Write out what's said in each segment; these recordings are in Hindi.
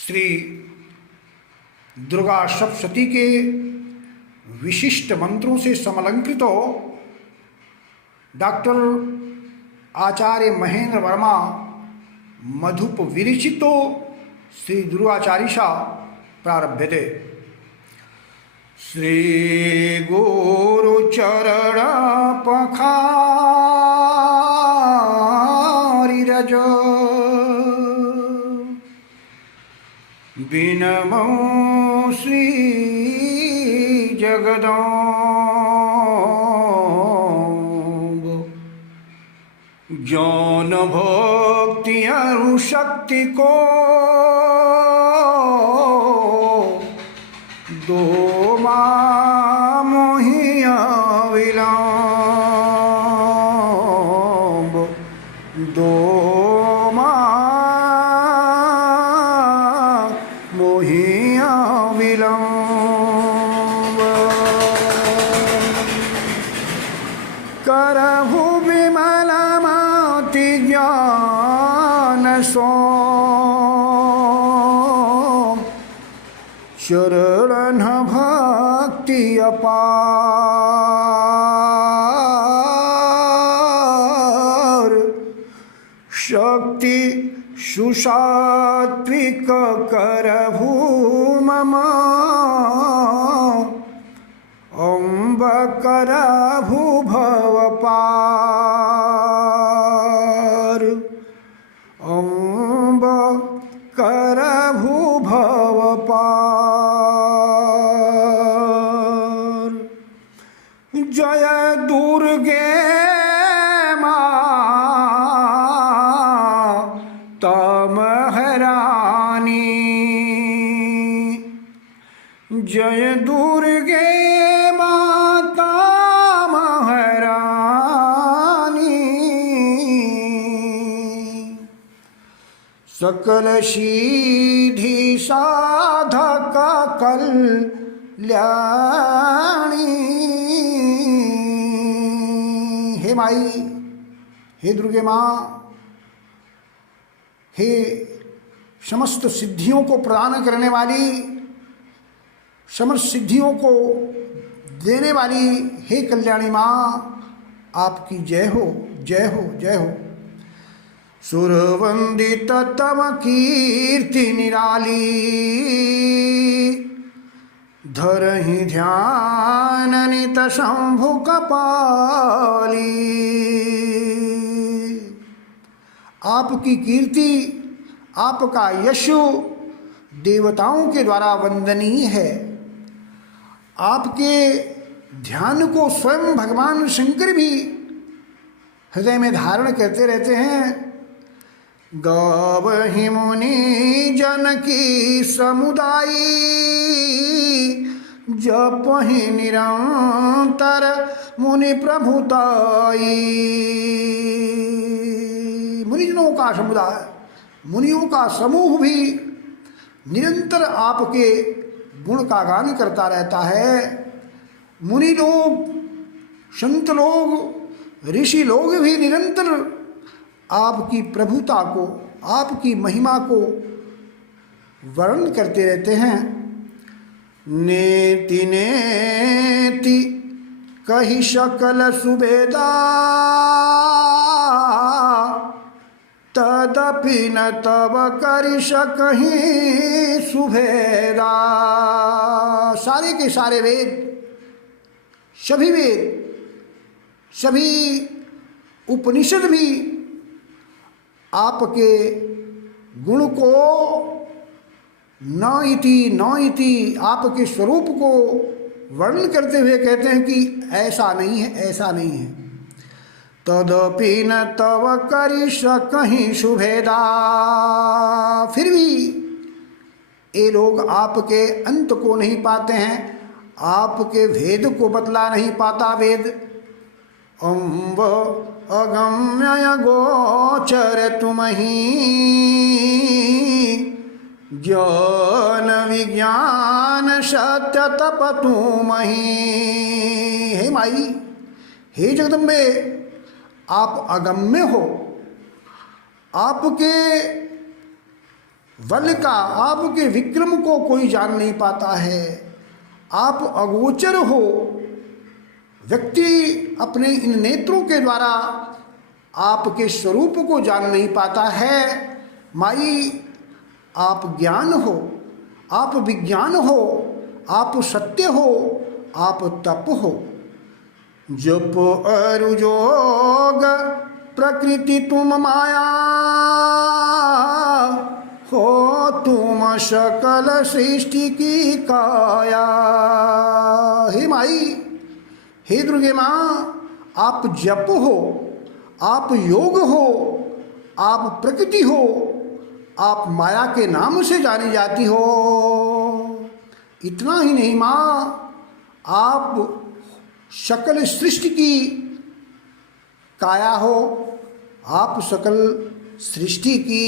श्री दुर्गा सप्तशती के विशिष्ट मंत्रों से समलंकृत डॉक्टर आचार्य महेंद्र वर्मा मधुप विरचितो श्री दुर्गाचारीसा प्रारभ्यते। श्री गुरुचरण पखारिरज बिनमो श्री जगदम्ब ज्ञान भक्ति अनुशक्ति को दो मोहिया विलम्ब दो मोहिया विलम्ब करहु विमलमति ज्ञान सो चरण भक्ति अपार शक्ति सुसात्विक करभू मम अम्ब करभू भव पार अम्ब करभू भव पार। जय दुर्गे जय दुर्गे माता महारानी सकल सीधी साधक कल्याणी। हे माई, हे दुर्गे माँ, हे समस्त सिद्धियों को प्रदान करने वाली, समस्त सिद्धियों को देने वाली, हे कल्याणी माँ, आपकी जय हो, जय हो, जय हो। सुरवंदित तव कीर्ति निराली धरहि ध्यान नित शंभु कपाली। आपकी कीर्ति, आपका यश देवताओं के द्वारा वंदनीय है। आपके ध्यान को स्वयं भगवान शंकर भी हृदय में धारण करते रहते हैं। गावहि मुनि जन की समुदायी जपहि निरंतर मुनि प्रभुताई। मुनिजनों का समुदाय, मुनियों का समूह भी निरंतर आपके गुण का गान करता रहता है। मुनि लोग, संत लोग, ऋषि लोग भी निरंतर आपकी प्रभुता को, आपकी महिमा को वर्णन करते रहते हैं। नेति नेति कहि सकल सुबेदा तदपि न तब करि सकहि सुभेदा। सारे के सारे वेद, सभी उपनिषद भी आपके गुण को न इति आपके स्वरूप को वर्णन करते हुए कहते हैं कि ऐसा नहीं है, ऐसा नहीं है। तदपि न तव करि सकहि सुभेदा। फिर भी ये लोग आपके अंत को नहीं पाते हैं, आपके भेद को बतला नहीं पाता वेद। अम्ब अगम्य गोचर तुमहि ज्ञान विज्ञान सत्य तप तुमहि। हे माई, हे जगदम्बे, आप अगम्य हो, आपके बल का, आपके विक्रम को कोई जान नहीं पाता है। आप अगोचर हो। व्यक्ति अपने इन नेत्रों के द्वारा आपके स्वरूप को जान नहीं पाता है। माई, आप ज्ञान हो, आप विज्ञान हो, आप सत्य हो, आप तप हो। जप अरु जोग प्रकृति तुम माया, हो तुम सकल सृष्टि की काया। हे माई, हे दुर्गे माँ, आप जप हो, आप योग हो, आप प्रकृति हो, आप माया के नाम से जानी जाती हो। इतना ही नहीं माँ, आप सकल सृष्टि की काया हो, आप सकल सृष्टि की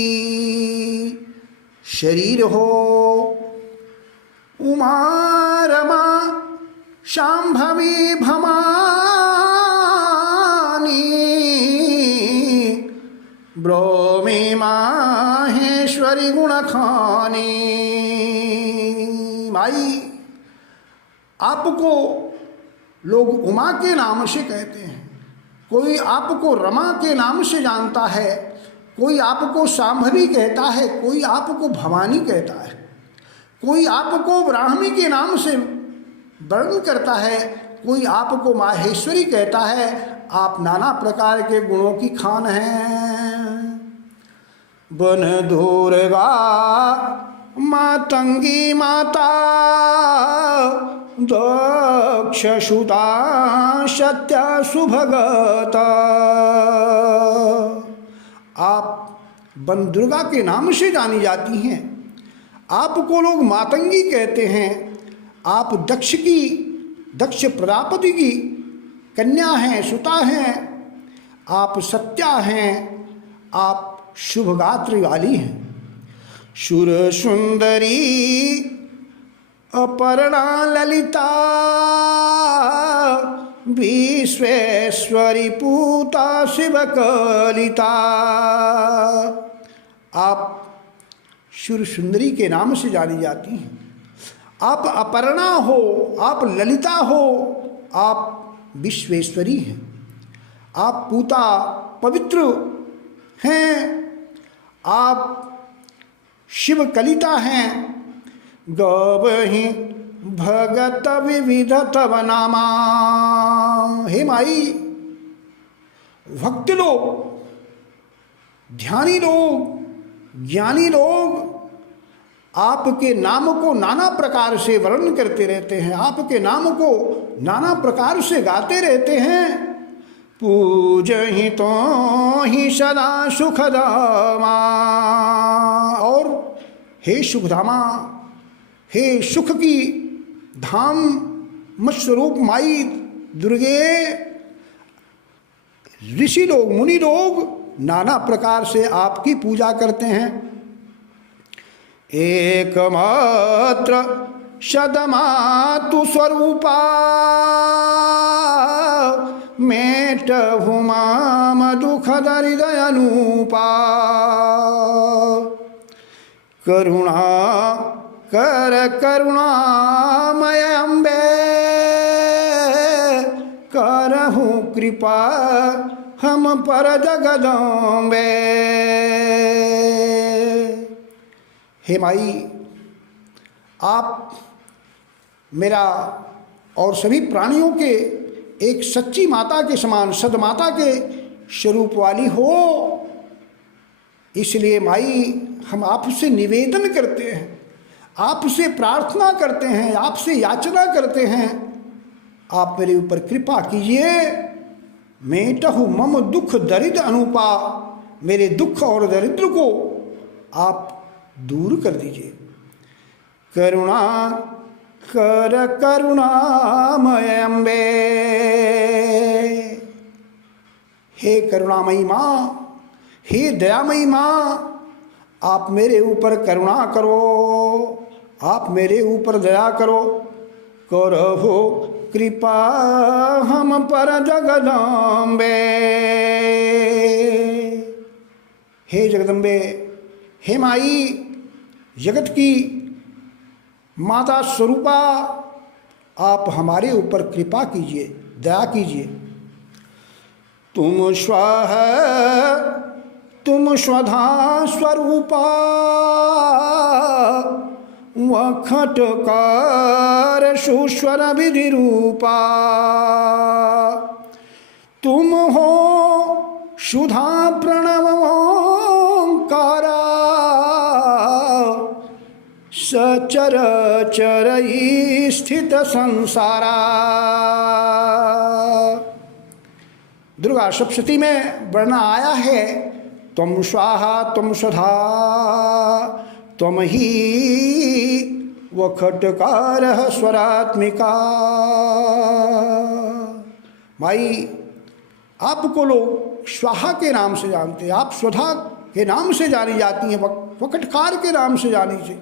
शरीर हो। उमा रमा शांभवी भवानी, ब्रोमी माहेश्वरी गुणखानी। माई, आपको लोग उमा के नाम से कहते हैं, कोई आपको रमा के नाम से जानता है, कोई आपको शांभवी कहता है, कोई आपको भवानी कहता है, कोई आपको ब्राह्मी के नाम से वर्णन करता है, कोई आपको माहेश्वरी कहता है। आप नाना प्रकार के गुणों की खान हैं। बन दुर्गा मातंगी माता, दक्ष सुता सत्य सुभगता। आप बन दुर्गा के नाम से जानी जाती हैं। आपको लोग मातंगी कहते हैं। आप दक्ष प्रजापति की कन्या हैं, सुता हैं। आप सत्या हैं, आप शुभगात्र वाली हैं। सुर सुंदरी अपर्णा ललिता, विश्वेश्वरी पूता शिवकलिता। आप सुर सुंदरी के नाम से जानी जाती हैं। आप अपर्णा हो, आप ललिता हो, आप विश्वेश्वरी हैं। आप पूता पवित्र हैं, आप शिव कलिता हैं। गवहि भगत विविध तव नामा। हे माई, भक्त लोग, ध्यानी लोग, ज्ञानी लोग आपके नाम को नाना प्रकार से वर्णन करते रहते हैं, आपके नाम को नाना प्रकार से गाते रहते हैं। पूजहि तो ही सदा सुखधामा। और हे सुखधामा, हे सुख की धाम मत स्वरूप माई दुर्गे, ऋषि लोग, मुनि लोग नाना प्रकार से आपकी पूजा करते हैं। एकमात्र सदमातु स्वरूपा, मेटहु माम दुख हृदय अनूपा। करुणा कर करुणामय अम्बे, करहु कृपा हम पर जगदम्बे। हे माई, आप मेरा और सभी प्राणियों के एक सच्ची माता के समान, सदमाता के स्वरूप वाली हो। इसलिए माई, हम आपसे निवेदन करते हैं, आपसे प्रार्थना करते हैं, आपसे याचना करते हैं, आप मेरे ऊपर कृपा कीजिए। मेटहु मम दुख दरिद्र अनुपा, मेरे दुख और दरिद्र को आप दूर कर दीजिए। करुणा कर करुणामय अम्बे। हे करुणामयी माँ, हे दयामयी माँ, आप मेरे ऊपर करुणा करो, आप मेरे ऊपर दया करो। करहो कृपा हम पर जगदम्बे। हे जगदम्बे, हे माई, जगत की माता स्वरूपा आप हमारे ऊपर कृपा कीजिए, दया कीजिए। तुम स्वः तुम स्वधा स्वरूपा वखटकार सुस्वर विधि रूपा। तुम हो सुधा प्रणव ओंकारा सचर चरई स्थित संसारा। दुर्गा सप्तशती में वर्णन आया है, त्वं स्वाहा त्वं स्वधा त्वं ही वखटकारः स्वरात्मिका। माई, आपको लोग स्वाहा के नाम से जानते हैं, आप स्वधा के नाम से जानी जाती हैं, वखटकार के नाम से जानी से,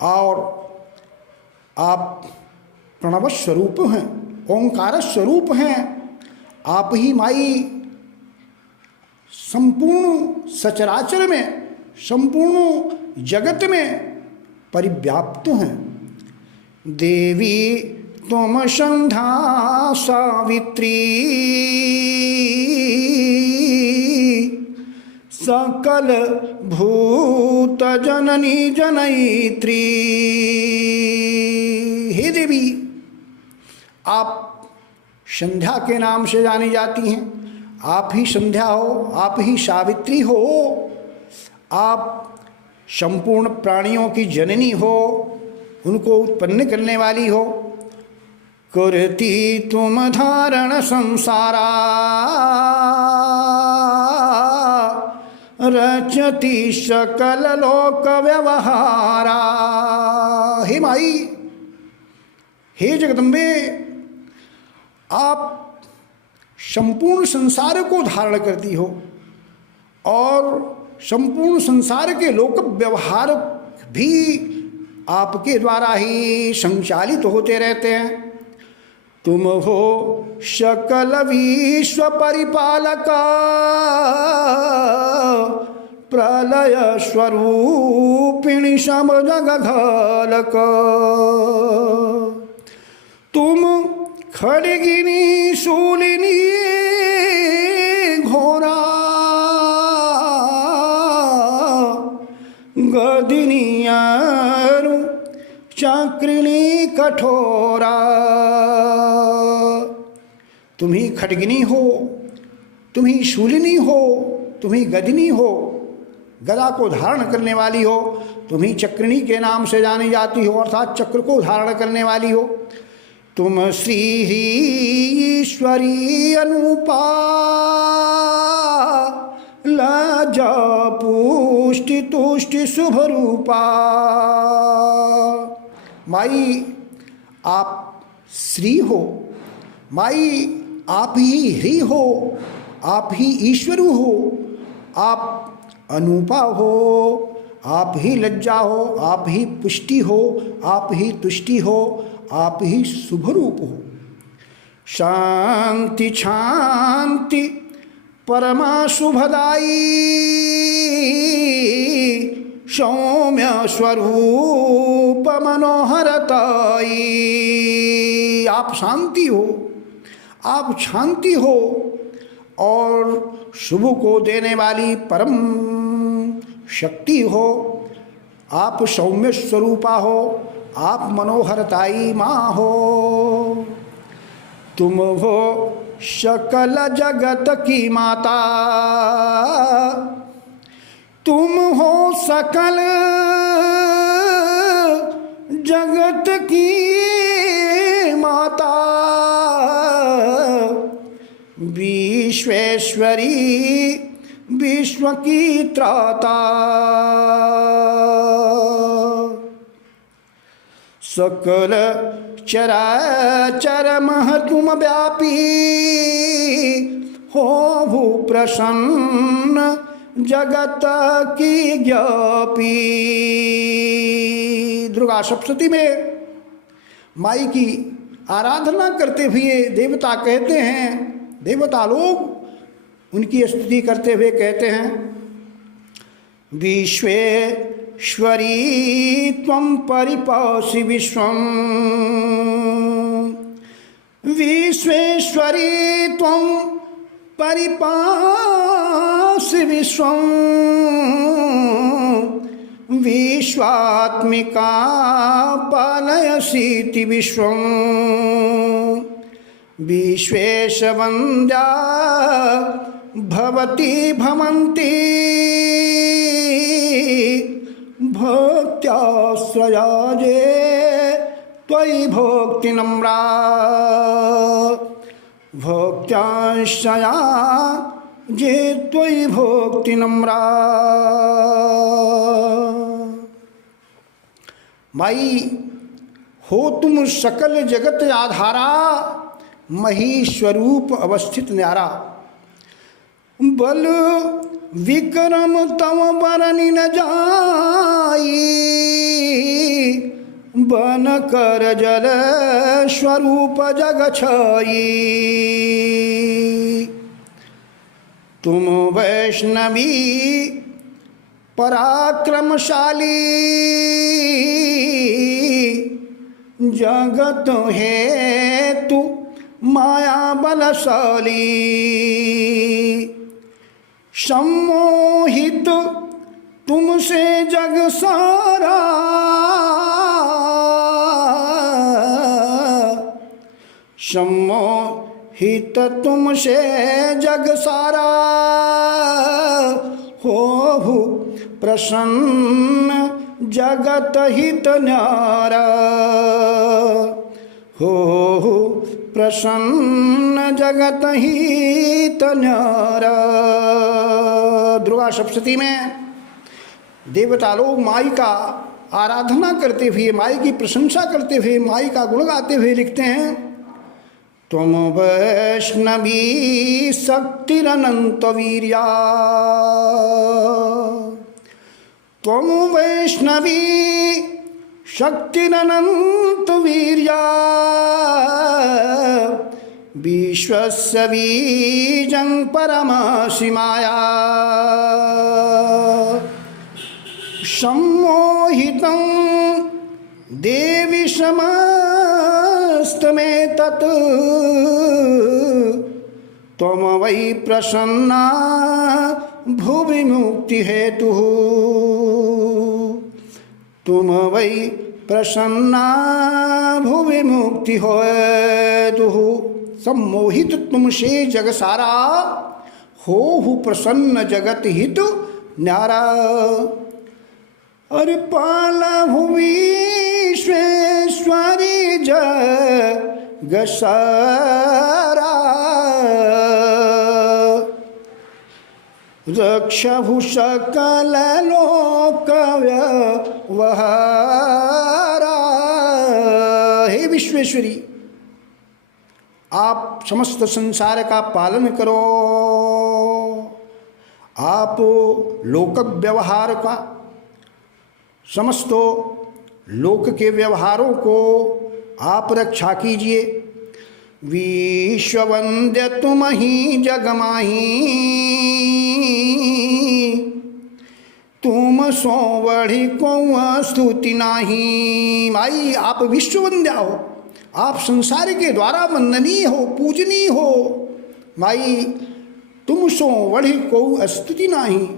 और आप प्रणव स्वरूप हैं, ओंकार स्वरूप हैं। आप ही माई संपूर्ण सचराचर में, संपूर्ण जगत में परिव्याप्त हैं। देवी तुम संध्या सावित्री सकल भूत जननी जनयित्री। हे देवी, आप संध्या के नाम से जानी जाती हैं। आप ही संध्या हो, आप ही सावित्री हो, आप संपूर्ण प्राणियों की जननी हो, उनको उत्पन्न करने वाली हो। करती तुम धारण संसारा रचती सकल लोक व्यवहारा। हे माई, हे जगदम्बे, आप संपूर्ण संसार को धारण करती हो और संपूर्ण संसार के लोक व्यवहार भी आपके द्वारा ही संचालित होते रहते हैं। तुम हो सकल विश्व परिपालका प्रलय स्वरूपिणी सम जगघालक। तुम खड़गिनी शूलिनी घोरा गदिनी अरु चक्रिणी कठोरा। तुम ही खड्गिनी हो, तुम ही शूलिनी हो, तुम ही गदिनी हो, गदा को धारण करने वाली हो। तुम ही चक्रिणी के नाम से जानी जाती हो, अर्थात चक्र को धारण करने वाली हो। तुम श्री ईश्वरी अनुपा लज्जा पुष्टि तुष्टि शुभ रूपा। माई, आप श्री हो, माई आप ही ह्री हो, आप ही ईश्वर हो, आप अनुपा हो, आप ही लज्जा हो, आप ही पुष्टि हो, आप ही तुष्टि हो, आप ही शुभ रूप हो। शांति शांति परमा शुभदाई सौम्य स्वरूप मनोहरताई। आप शांति हो, आप शांति हो और शुभ को देने वाली परम शक्ति हो। आप सौम्य स्वरूपा हो, आप मनोहरताई माँ हो। तुम हो सकल जगत की माता, तुम हो सकल जगत की माता। विश्वेश्वरी विश्व की त्राता। सकल चराचर मह तुम व्यापी हो भू प्रसन्न जगत की ज्ञापी। दुर्गा सप्तशती में माई की आराधना करते हुए देवता कहते हैं, देवता लोग उनकी स्तुति करते हुए कहते हैं, विश्वे त्वं परिपासि विश्वम् विश्वेश्वरी त्वं परिपासि विश्वम् विश्वात्मिका पालयसीति विश्वम् विश्वेशवन्द्या भवती भवन्ति भक्त्याश्रयाजे त्वयि भक्तिनम्रा भक्त्याश्रया जे त्वयि भक्तिनम्रा। माई हो तुम सकल जगत आधारा महीश्वरूप अवस्थित न्यारा बल विक्रम तव बरनि न जाई बन कर जल स्वरूप जग छाई तुम वैष्णवी पराक्रमशाली जगत हेतु माया बलशाली सम्मोहित तुमसे जग सारा सम्मोहित तुमसे जग सारा हो प्रसन्न जगत हित न्यारा हो प्रसन्न जगत हित न्यारा। दुर्गा सप्तशती में देवता लोग माई का आराधना करते हुए माई की प्रशंसा करते हुए माई का गुण गाते हुए लिखते हैं तुम वैष्णवी शक्तिरनंत वीर्या त्वं वैष्णवी शक्तिरनंत वीर्या विश्वस्य बीजं परमासि माया सम्मोहितं देवी समस्तमे तत् त्वं वै प्रसन्ना भुवि मुक्ति हेतुः तुम वै प्रसन्ना भुवि मुक्ति हेतुः सम्मोहित तुमसे जग सारा हो प्रसन्न जगत हित न्यारा अरे पाला भुवीश्वेश्वरी जग सारा रक्षभु सकल लोक व्यवहारा। हे विश्वेश्वरी आप समस्त संसार का पालन करो आप लोक व्यवहार का समस्त लोक के व्यवहारों को आप रक्षा कीजिए विश्ववंद्य तुम ही जगमाही तुम सो बढ़ी को स्तुति नाही। माई आप विश्ववंद्या हो आप संसार के द्वारा वंदनीय हो पूजनीय हो माई तुम सो बढ़ी को स्तुति नाही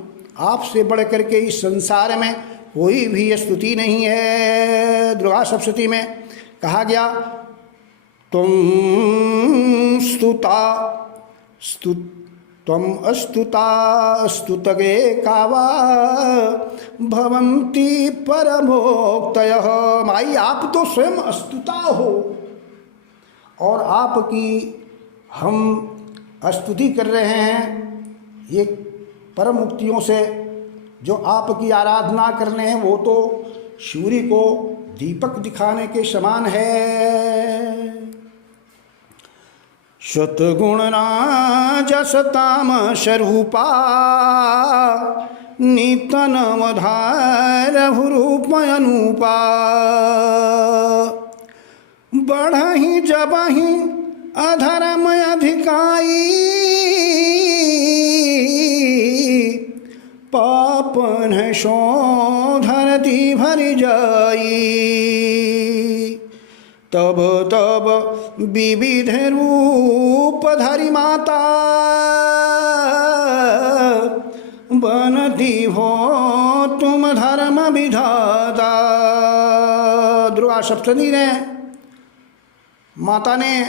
आपसे बढ़ करके इस संसार में कोई भी स्तुति नहीं है। दुर्गा सप्तशती में कहा गया तुम स्तुता त्वम अस्तुता स्तुतगे कावा भवन्ति परमोक्तयः। माई आप तो स्वयं अस्तुता हो और आपकी हम स्तुति कर रहे हैं ये परम मुक्तियों से जो आपकी आराधना कर रहे हैं वो तो सूर्य को दीपक दिखाने के समान है। शतगुण राजसताम स्वरूपा नितनवधार रूप अनूपा बढ़ही जबही अधर्म अधिकाई पाप पापन सो धरती भर जाई। तब तब विविध रूप धरि माता बनती हो तुम धर्म विधाता। दुर्गा सप्तमी ने माता ने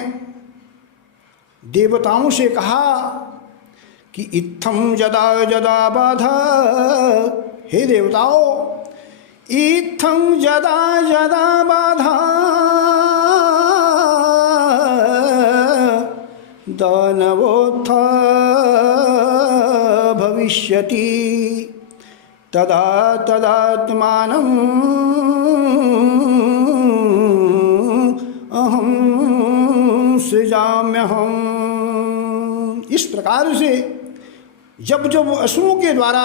देवताओं से कहा कि इत्थम जदा जदा बाधा, हे देवताओं, इत्थम जदा जदा बाधा दानवोत्थ भविष्यति तदा तदात्मानं अहं सृजाम्यहम्। इस प्रकार से जब जब असुरों के द्वारा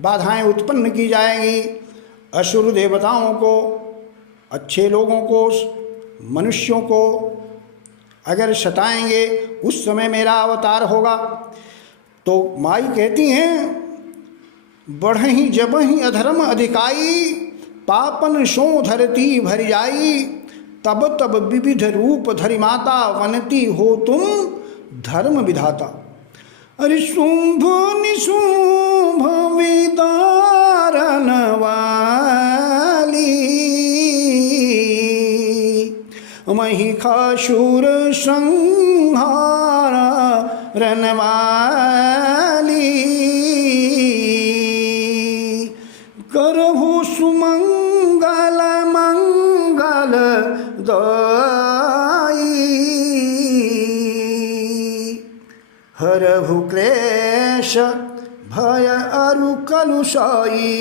बाधाएं उत्पन्न की जाएंगी, असुर देवताओं को, अच्छे लोगों को, मनुष्यों को अगर सताएंगे, उस समय मेरा अवतार होगा। तो माई कहती हैं, बढ़ही जबही अधर्म अधिकाई, पापन सो धरती भर जाई। तब तब विविध रूप धरि माता, वनती हो तुम धर्म विधाता। अरे शुंभ निशुंभ विदारन वाली, महिषासुर संहार रनवाली, करहु सुमंगल मंगल दाई, हरहु क्लेश भय अरु कलुषाई।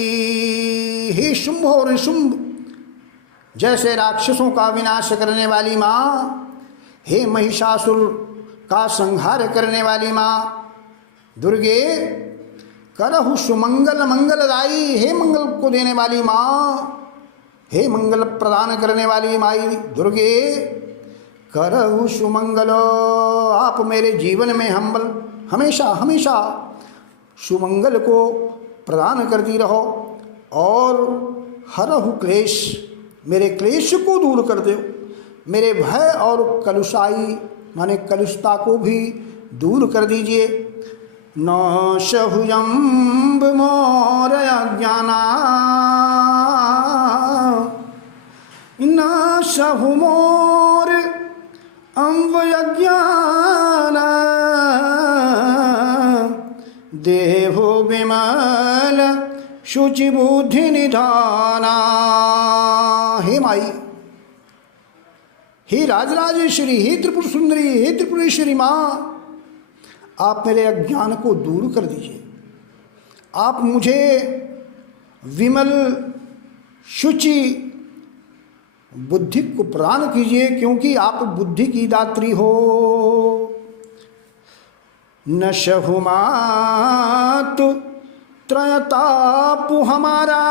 हे शुंभ और शुंभ जैसे राक्षसों का विनाश करने वाली माँ, हे महिषासुर का संहार करने वाली माँ दुर्गे, करहु सुमंगल मंगलदायी, हे मंगल को देने वाली माँ, हे मंगल प्रदान करने वाली माई दुर्गे, करहु सुमंगल, आप मेरे जीवन में हमेशा हमेशा सुमंगल को प्रदान करती रहो और हरहु क्लेश, मेरे क्लेश को दूर कर दो, मेरे भय और कलुषाई माने कलुषता को भी दूर कर दीजिए। नाशहुजम्ब मोर अज्ञाना, नाशहु मोर अम्ब अज्ञाना, देहो विमल शुचि बुद्धि निधाना। हे माई, हे राजराजेश्वरी, हे त्रिपुर सुंदरी, हे त्रिपुरेश्वरी माँ, आप मेरे अज्ञान को दूर कर दीजिए। आप मुझे विमल शुचि बुद्धि को प्रदान कीजिए, क्योंकि आप बुद्धि की दात्री हो। नशहु मातु त्रयतापु हमारा,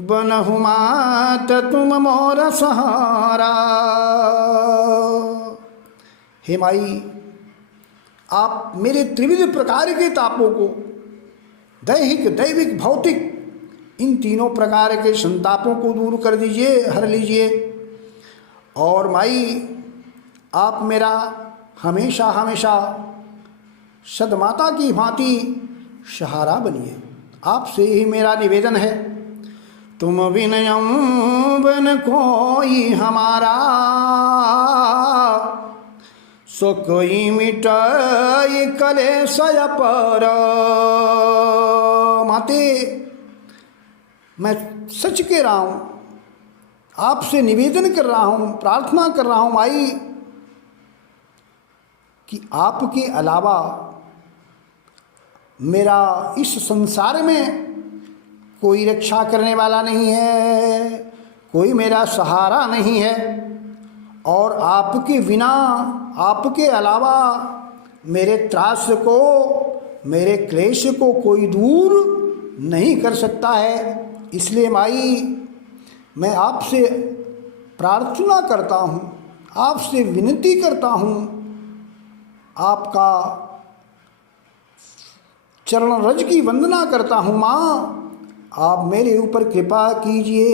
बनहु मात तुम मोर सहारा। हे माई, आप मेरे त्रिविध प्रकार के तापों को, दैहिक दैविक भौतिक, इन तीनों प्रकार के संतापों को दूर कर दीजिए, हर लीजिए। और माई, आप मेरा हमेशा हमेशा सदमाता की भांति सहारा बनिए। आपसे ही मेरा निवेदन है। तुम विनयम बन कोई हमारा, सो कोई मिटाई कलेश पर। माते, मैं सच कह रहा हूँ, आपसे निवेदन कर रहा हूँ, प्रार्थना कर रहा हूँ माई, कि आपके अलावा मेरा इस संसार में कोई रक्षा करने वाला नहीं है, कोई मेरा सहारा नहीं है, और आपके बिना, आपके अलावा मेरे त्रास को, मेरे क्लेश को कोई दूर नहीं कर सकता है। इसलिए माई, मैं आपसे प्रार्थना करता हूँ, आपसे विनती करता हूँ, आपका चरण रज की वंदना करता हूँ माँ, आप मेरे ऊपर कृपा कीजिए।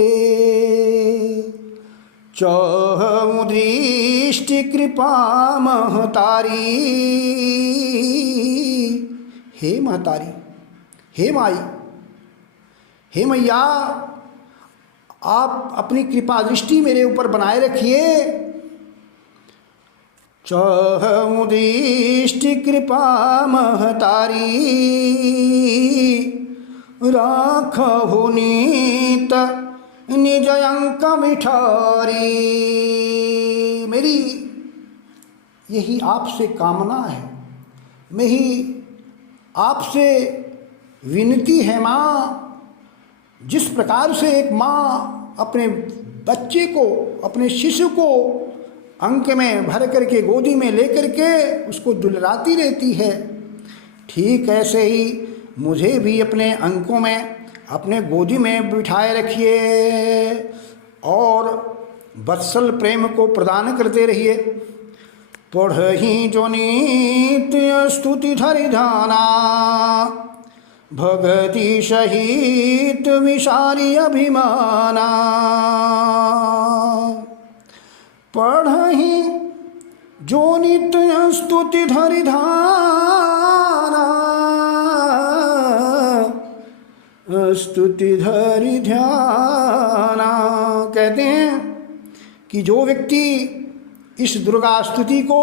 चहु दृष्टि कृपा महतारी, हे महतारी, हे माई, हे मैया, आप अपनी कृपा दृष्टि मेरे ऊपर बनाए रखिए। चहु दृष्टि कृपा महतारी, राखहु नीत निज अंक मिठारी। मेरी यही आपसे कामना है, मेरी आपसे विनती है माँ। जिस प्रकार से एक माँ अपने बच्चे को, अपने शिशु को अंक में भर करके गोदी में लेकर के उसको दुलराती रहती है, ठीक ऐसे ही मुझे भी अपने अंकों में, अपने गोदी में बिठाए रखिए और वत्सल प्रेम को प्रदान करते रहिए। पढ़हि जो नित्य स्तुति धरि ध्याना, भगति सहित विसारी अभिमाना। पढ़हि जो नित्य स्तुति धरि ध्याना, स्तुति धरि ध्याना। कहते हैं कि जो व्यक्ति इस दुर्गा स्तुति को,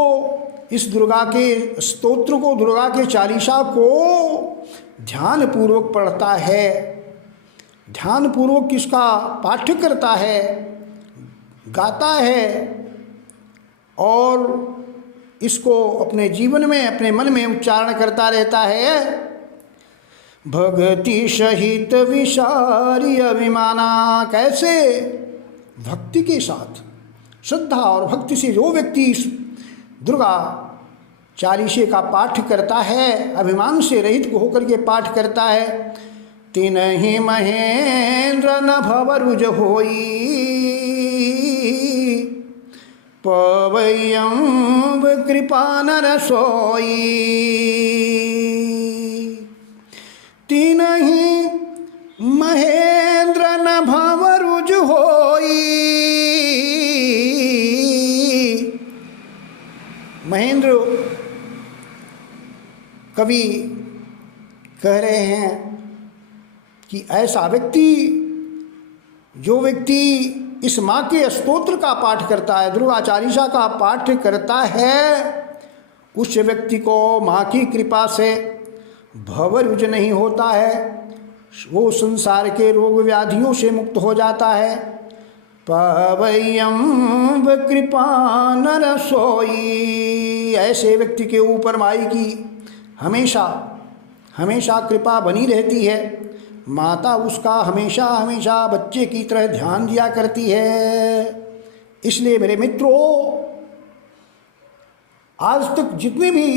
इस दुर्गा के स्तोत्र को, दुर्गा के चालीसा को ध्यान पूर्वक पढ़ता है, ध्यान पूर्वक इसका पाठ करता है, गाता है और इसको अपने जीवन में, अपने मन में उच्चारण करता रहता है, भक्ति सहित विसारी अभिमाना। कैसे? भक्ति के साथ, श्रद्धा और भक्ति से जो व्यक्ति इस दुर्गा चालीसे का पाठ करता है, अभिमान से रहित होकर के पाठ करता है, तिनहि महेंद्र न भवरुज होई, पवय्यम्ब कृपा नर सोई। तिनहि महेंद्र न भवरुज होई। महेंद्र कवि कह रहे हैं कि ऐसा व्यक्ति, जो व्यक्ति इस माँ के स्तोत्र का पाठ करता है, दुर्गा चालीसा का पाठ करता है, उस व्यक्ति को माँ की कृपा से भवरुज नहीं होता है, वो संसार के रोग व्याधियों से मुक्त हो जाता है। पवय्यम्ब कृपा नर सोई। ऐसे व्यक्ति के ऊपर माई की हमेशा हमेशा कृपा बनी रहती है। माता उसका हमेशा हमेशा बच्चे की तरह ध्यान दिया करती है। इसलिए मेरे मित्रों, आज तक जितने भी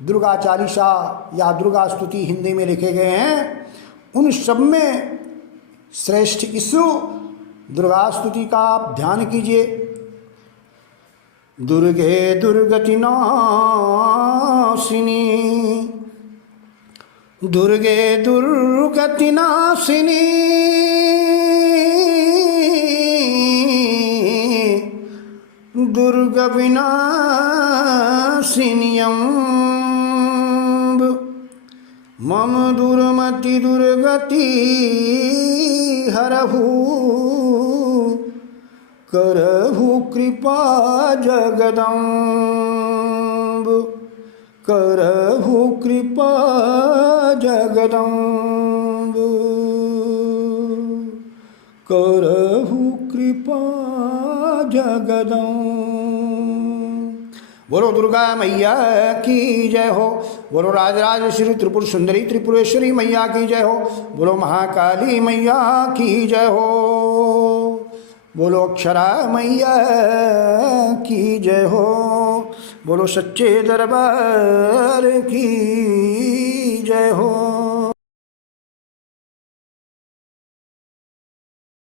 दुर्गा चालीसा या दुर्गा स्तुति हिंदी में लिखे गए हैं, उन सब में श्रेष्ठ इस दुर्गा स्तुति का आप ध्यान कीजिए। दुर्गे दुर्गति नाशिनी, दुर्गे दुर्गति नाशिनी, दुर्ग विनाशिन्यम्ब मम दुर्मति दुर्गति हरहु, करहु कृपा जगदम्ब, करहु कृपा जगदम्ब, करहु कृपा जगदम्ब। बोलो दुर्गा मैया की जय हो। बोलो राजराज श्री त्रिपुर सुंदरी त्रिपुरेश्वरी मैया की जय हो। बोलो महाकाली मैया की जय हो। बोलो अक्षरा मैया की जय हो। बोलो सच्चे दरबार की जय हो।